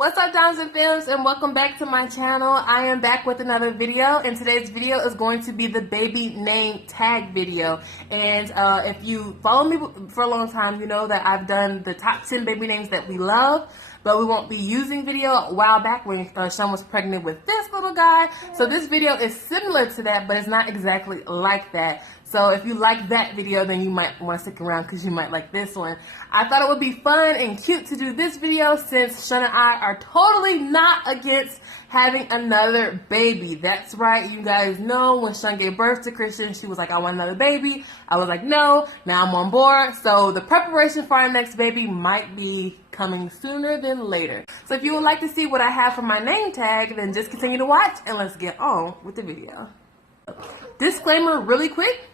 What's up, Doms and Films, and welcome back to my channel. I am back with another video, and today's video is going to be the baby name tag video. And if you follow me for a long time, you know that I've done the top 10 baby names that we love, but we won't be using video a while back when Sean was pregnant with this little guy. So this video is similar to that, but it's not exactly like that. So if you like that video, then you might want to stick around because you might like this one. I thought it would be fun and cute to do this video since Sean and I are totally not against having another baby. That's right, you guys know when Sean gave birth to Christian, she was like, I want another baby. I was like, no. Now I'm on board. So the preparation for our next baby might be coming sooner than later. So if you would like to see what I have for my name tag, then just continue to watch and let's get on with the video. Disclaimer really quick.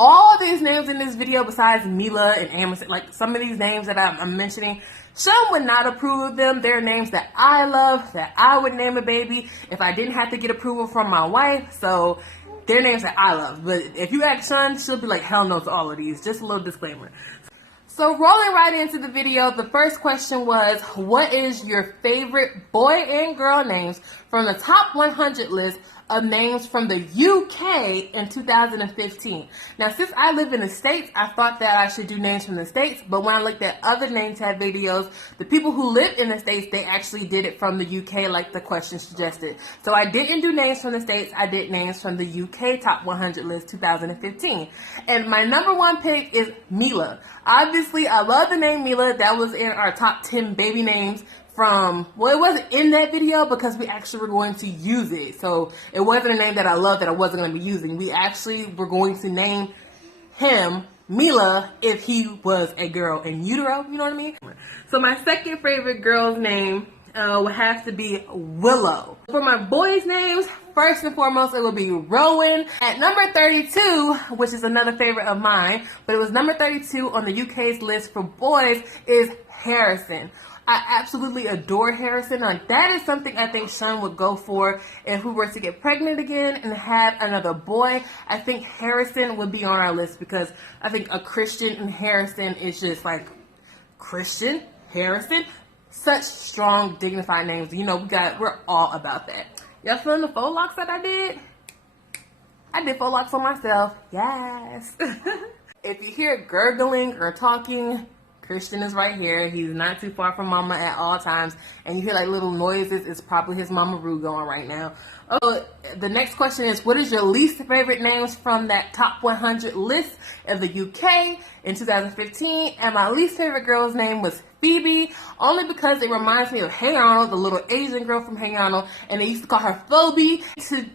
All of these names in this video, besides Mila and Amerson, like some of these names that I'm mentioning, Sean would not approve of them. They're names that I love, that I would name a baby if I didn't have to get approval from my wife. So they're names that I love. But if you ask Sean, she'll be like, hell no to all of these. Just a little disclaimer. So rolling right into the video, the first question was, what is your favorite boy and girl names from the top 100 list of names from the UK in 2015. Now, since I live in the States, I thought that I should do names from the States, but when I looked at other name tag videos, the people who live in the States, they actually did it from the UK like the question suggested. So I didn't do names from the States, I did names from the UK top 100 list 2015. And my number one pick is Mila. Obviously, I love the name Mila. That was in our top 10 baby names from, well, it wasn't in that video because we actually were going to use it. So it wasn't a name that I love that I wasn't going to be using. We actually were going to name him Mila if he was a girl in utero, you know what I mean? So my second favorite girl's name would have to be Willow. For my boys' names, first and foremost, it would be Rowan. At number 32, which is another favorite of mine, but it was number 32 on the UK's list for boys, is Harrison. I absolutely adore Harrison. Like, that is something I think Sean would go for if we were to get pregnant again and have another boy. I think Harrison would be on our list because I think a Christian and Harrison is just like Christian, Harrison, such strong, dignified names. You know, we're all about that. Y'all feeling the faux locks that I did? I did faux locks on myself. Yes. If you hear gurgling or talking, Christian is right here. He's not too far from mama at all times. And you hear like little noises. It's probably his mama Roo going right now. Oh, the next question is, what is your least favorite names from that top 100 list of the UK in 2015? And my least favorite girl's name was Phoebe, only because it reminds me of Hey Arnold, the little Asian girl from Hey Arnold, and they used to call her Phoebe to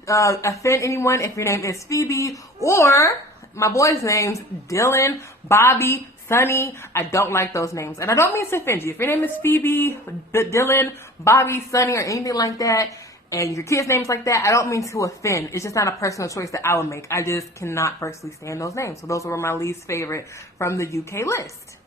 offend anyone if your name is Phoebe. Or my boys' names, Dylan, Bobby, Sunny. I don't like those names. And I don't mean to offend you. If your name is Phoebe, Dylan, Bobby, Sunny, or anything like that, and your kids' names like that, I don't mean to offend. It's just not a personal choice that I would make. I just cannot personally stand those names. So those were my least favorite from the UK list.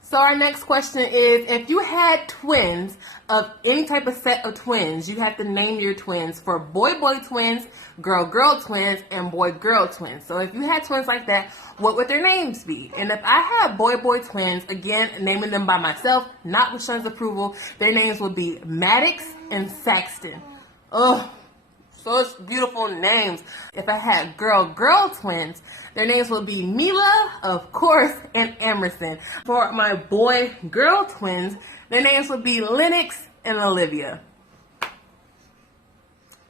So our next question is, if you had twins of any type of set of twins, you have to name your twins for boy-boy twins, girl-girl twins, and boy-girl twins. So if you had twins like that, what would their names be? And if I had boy-boy twins, again, naming them by myself, not with Sean's approval, their names would be Maddox and Saxton. Oh, such beautiful names. If I had girl-girl twins, their names would be Mila, of course, and Emerson. For my boy-girl twins, their names would be Lennox and Olivia.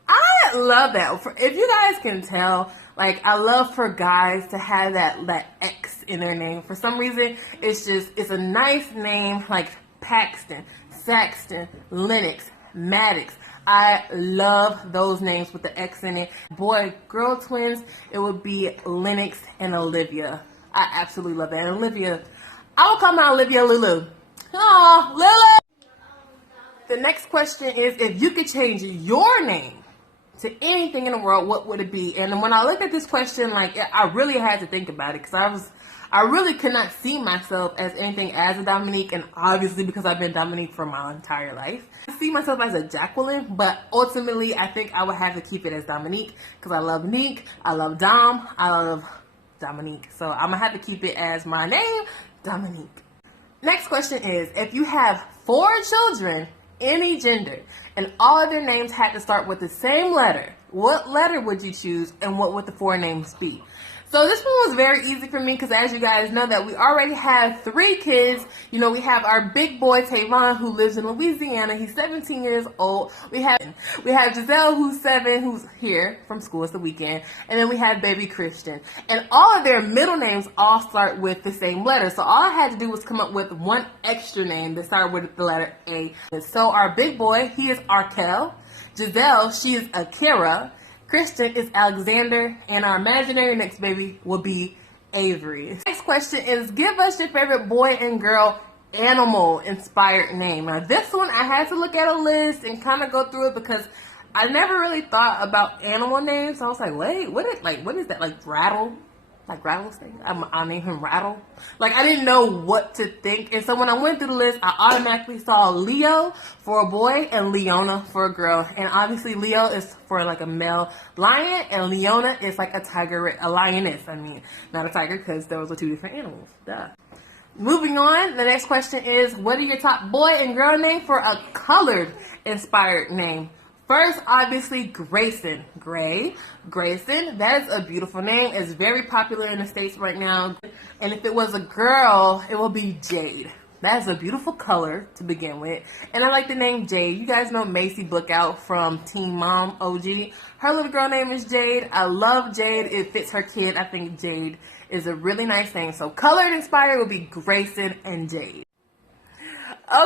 I love that. If you guys can tell, like, I love for guys to have that X in their name. For some reason, it's a nice name, like Paxton, Saxton, Lennox, Maddox. I love those names with the X in it. Boy-girl twins, it would be Lennox and Olivia. I absolutely love that. And Olivia, I will call my Olivia Lulu. Aw, Lily! The next question is, if you could change your name to anything in the world, what would it be? And when I looked at this question, like, I really had to think about it because I really could not see myself as anything as a Dominique, and obviously because I've been Dominique for my entire life. I see myself as a Jacqueline, but ultimately I think I would have to keep it as Dominique because I love Nique, I love Dom, I love Dominique. So I'm going to have to keep it as my name, Dominique. Next question is, if you have 4 children, any gender, and all of their names had to start with the same letter, what letter would you choose and what would the 4 names be? So this one was very easy for me because, as you guys know, that we already have 3 kids. You know, we have our big boy Tavon, who lives in Louisiana. He's 17 years old. We have Giselle, who's 7, who's here from school. It's the weekend. And then we have baby Christian. And all of their middle names all start with the same letter. So all I had to do was come up with one extra name that started with the letter A. So our big boy, he is Arkel. Giselle, she is Akira. Christian is Alexander, and our imaginary next baby will be Avery. Next question is, give us your favorite boy and girl animal inspired name. Now this one I had to look at a list and kind of go through it because I never really thought about animal names. So I was like, wait, what is that? Like Rattle? Like Rattlesnake? I'll name him Rattle. Like, I didn't know what to think. And so when I went through the list, I automatically saw Leo for a boy and Leona for a girl. And obviously Leo is for like a male lion and Leona is like a lioness. I mean, not a tiger because those are 2 different animals. Duh. Moving on, the next question is, what are your top boy and girl name for a colored inspired name? First, obviously, Grayson. Grayson, that is a beautiful name. It's very popular in the States right now. And if it was a girl, it will be Jade. That is a beautiful color to begin with. And I like the name Jade. You guys know Macy Bookout from Teen Mom OG. Her little girl name is Jade. I love Jade. It fits her kid. I think Jade is a really nice name. So colored inspired will be Grayson and Jade.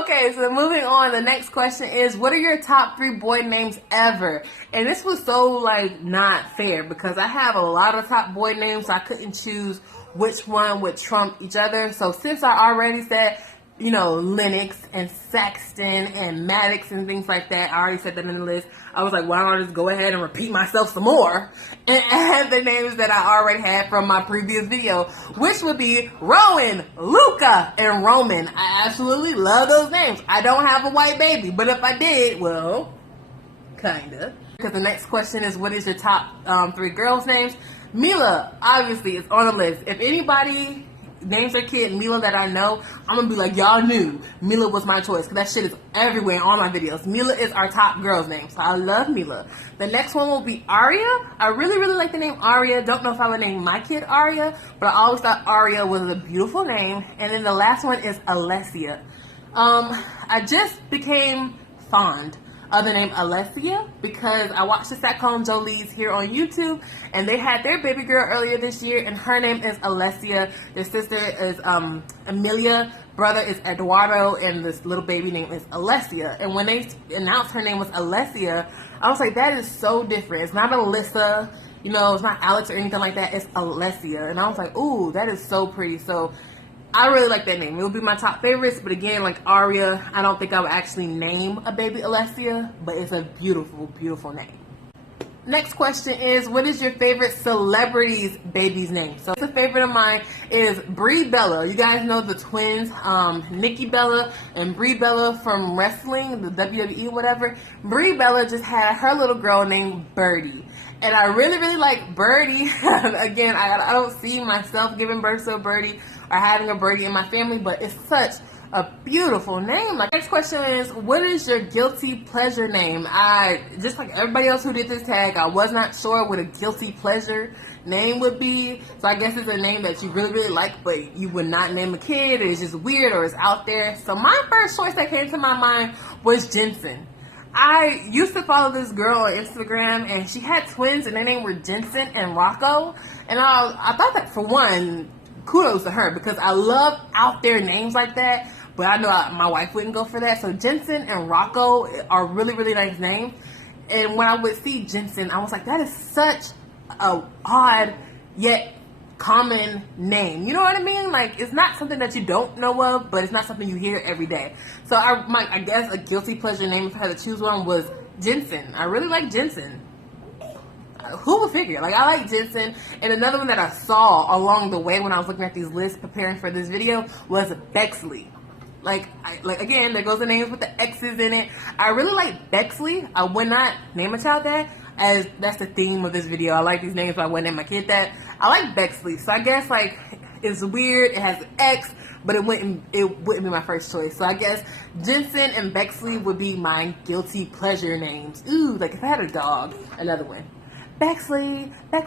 Okay, so moving on, the next question is, what are your top 3 boy names ever? And this was so, like, not fair because I have a lot of top boy names, so I couldn't choose which one would trump each other. So since I already said, you know, Lennox and Saxton and Maddox and things like that, I already said that in the list, I was like, why don't I just go ahead and repeat myself some more and add the names that I already had from my previous video, which would be Rowan, Luca, and Roman. I absolutely love those names. I don't have a white baby, but if I did, well, kinda. Because the next question is, what is your top 3 girls' names? Mila, obviously, is on the list. If anybody names their kid Mila that I know, I'm gonna be like, y'all knew Mila was my choice, because that shit is everywhere in all my videos. Mila is our top girl's name, so I love Mila. The next one will be Aria. I really like the name Aria. Don't know if I would name my kid Aria, but I always thought Aria was a beautiful name. And then the last one is Alessia. I just became fond of the name Alessia because I watched the Satcom Jolie's here on YouTube, and they had their baby girl earlier this year, and her name is Alessia. Their sister is Amelia, brother is Eduardo, and this little baby name is Alessia. And when they announced her name was Alessia, I was like, that is so different. It's not Alyssa, you know, it's not Alex or anything like that. It's Alessia. And I was like, ooh, that is so pretty. So I really like that name. It would be my top favorites, but again, like Aria, I don't think I would actually name a baby Alessia, but it's a beautiful name. Next question is, what is your favorite celebrity's baby's name? So a favorite of mine is Brie Bella. You guys know the twins, Nikki Bella and Brie Bella from wrestling, the WWE, whatever. Brie Bella just had her little girl named Birdie. And I really like Birdie. Again, I don't see myself giving birth to a Birdie or having a Birdie in my family, but it's such a beautiful name. Like, next question is, what is your guilty pleasure name? I, just like everybody else who did this tag, I was not sure what a guilty pleasure name would be. So I guess it's a name that you really like, but you would not name a kid. It's just weird or it's out there. So my first choice that came to my mind was Jensen. I used to follow this girl on Instagram, and she had twins, and their name were Jensen and Rocco. And I thought that, for one, kudos to her, because I love out there names like that, but I know my wife wouldn't go for that. So Jensen and Rocco are really nice names. And when I would see Jensen, I was like, that is such a odd yet common name. You know what I mean? Like, it's not something that you don't know of, but it's not something you hear every day. So I guess a guilty pleasure name, if I had to choose one, was Jensen. I really like Jensen. Who would figure? Like, I like Jensen. And another one that I saw along the way when I was looking at these lists preparing for this video was Bexley. Like again, there goes the names with the X's in it. I really like Bexley. I would not name a child that, as that's the theme of this video. I like these names, but I wouldn't name my kid that. I like Bexley. So I guess, like, It's weird. It has an X, but it wouldn't be my first choice. So I guess Jensen and Bexley would be my guilty pleasure names. Ooh, like if I had a dog, another one. Bexley. I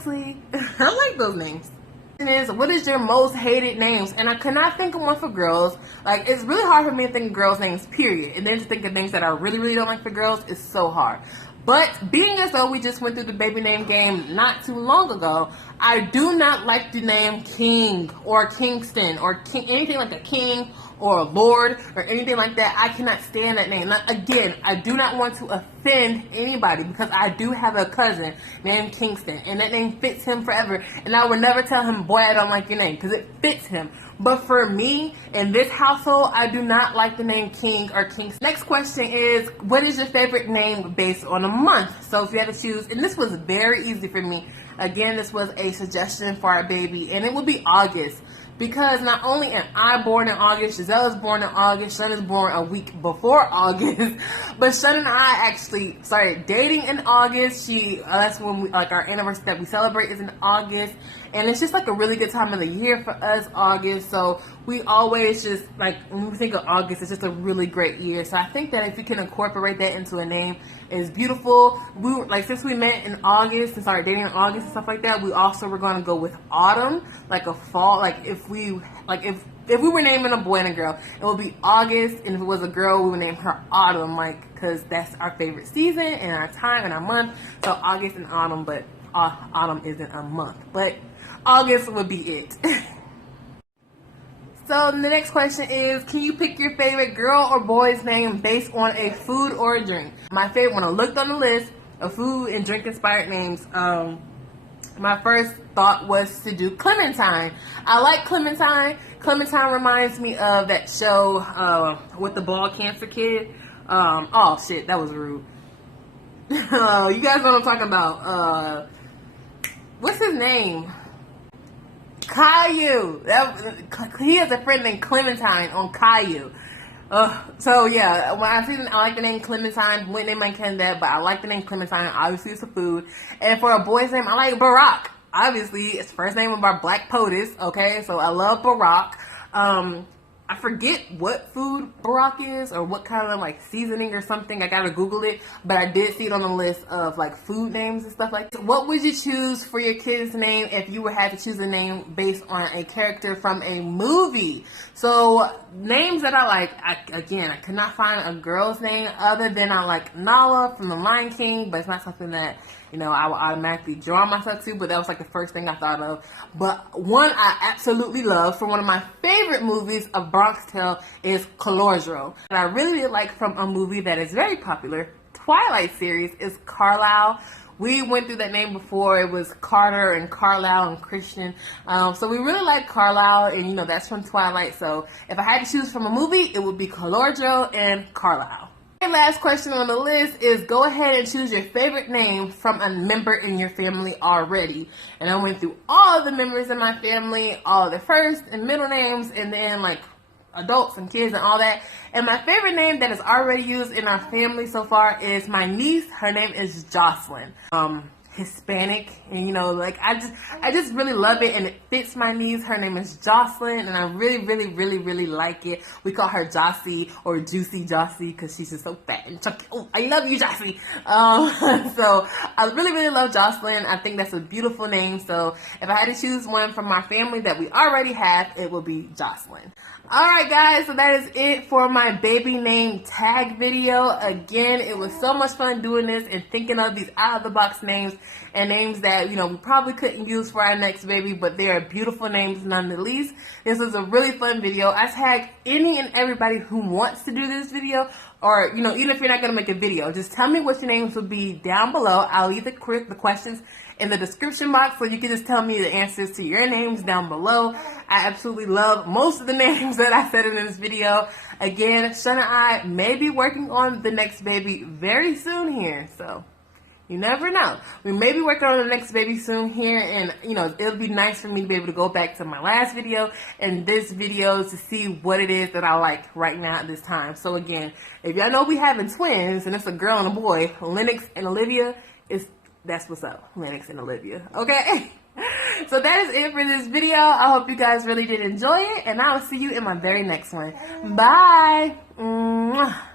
like those names. Is what is your most hated names? And I could not think of one for girls. Like, it's really hard for me to think of girls' names, period. And then to think of names that I really don't like for girls is so hard. But being as though we just went through the baby name game not too long ago, I do not like the name King or Kingston or anything like a king or a lord or anything like that. I cannot stand that name. Now, again, I do not want to offend anybody because I do have a cousin named Kingston and that name fits him forever. And I would never tell him, boy, I don't like your name, because it fits him. But for me, in this household, I do not like the name King or Kingston. Next question is, what is your favorite name based on a month? So if you had to choose, and this was very easy for me. Again, this was a suggestion for our baby, and it would be August. Because not only am I born in August, Giselle is born in August, Shun is born a week before August, but Shun and I actually started dating in August. That's when we, like, our anniversary that we celebrate is in August, and it's just like a really good time of the year for us, August. So we always just, like, when we think of August, it's just a really great year. So I think that if you can incorporate that into a name, it's beautiful. Since we met in August and started dating in August and stuff like that, we also were going to go with autumn, like a fall. Like if we were naming a boy and a girl, it would be August, and if it was a girl, we would name her Autumn, like, because that's our favorite season and our time and our month. So August and autumn, but autumn isn't a month, but August would be it. So the next question is, can you pick your favorite girl or boy's name based on a food or a drink? My favorite, when I looked on the list of food and drink inspired names, my first thought was to do Clementine. I like Clementine. Clementine reminds me of that show with the bald cancer kid. Oh shit, that was rude. You guys know what I'm talking about. What's his name? Caillou. He has a friend named Clementine on Caillou. So yeah, when I like the name Clementine. Wouldn't name my kid that, but I like the name Clementine. Obviously, it's a food. And for a boy's name, I like Barack. Obviously, it's the first name of our black POTUS. Okay, so I love Barack. I forget what food Barack is or what kind of like seasoning or something. I gotta Google it, but I did see it on the list of like food names and stuff like that. What would you choose for your kid's name if you had to choose a name based on a character from a movie? So names that I like, I could not find a girl's name other than I like Nala from The Lion King, but it's not something that, you know, I would automatically draw myself to, but that was like the first thing I thought of. But one I absolutely love from one of my favorite movies of Bronx Tale is Colordro. And I really like from a movie that is very popular, Twilight series, is Carlisle. We went through that name before. It was Carter and Carlisle and Christian. So we really like Carlisle, and you know, that's from Twilight. So if I had to choose from a movie, it would be Colordro and Carlisle. The last question on the list is, go ahead and choose your favorite name from a member in your family already. And I went through all the members in my family, all the first and middle names, and then like adults and kids and all that. And my favorite name that is already used in our family so far is my niece. Her name is Jocelyn. Hispanic, and you know, like I just really love it, and it fits my niece. Her name is Jocelyn, and I really like it. We call her Jossie or Juicy Jossie because she's just so fat and chunky. Oh, I love you, Jossie. So I really love Jocelyn. I think that's a beautiful name. So if I had to choose one from my family that we already have, it will be Jocelyn. Alright guys, so that is it for my baby name tag video. Again, it was so much fun doing this and thinking of these out of the box names and names that, you know, we probably couldn't use for our next baby, but they are beautiful names nonetheless. This was a really fun video. I tag any and everybody who wants to do this video, or, you know, even if you're not going to make a video, just tell me what your names would be down below. I'll leave the questions in the description box, so you can just tell me the answers to your names down below. I absolutely love most of the names that I said in this video. Again, Shun and I may be working on the next baby very soon here, so you never know. We may be working on the next baby soon here, and you know, it'll be nice for me to be able to go back to my last video and this video to see what it is that I like right now at this time. So again, if y'all know we having twins and it's a girl and a boy, Lennox and Olivia, that's what's up, Lennox and Olivia. Okay. So that is it for this video. I hope you guys really did enjoy it, and I will see you in my very next one. Bye. Mwah.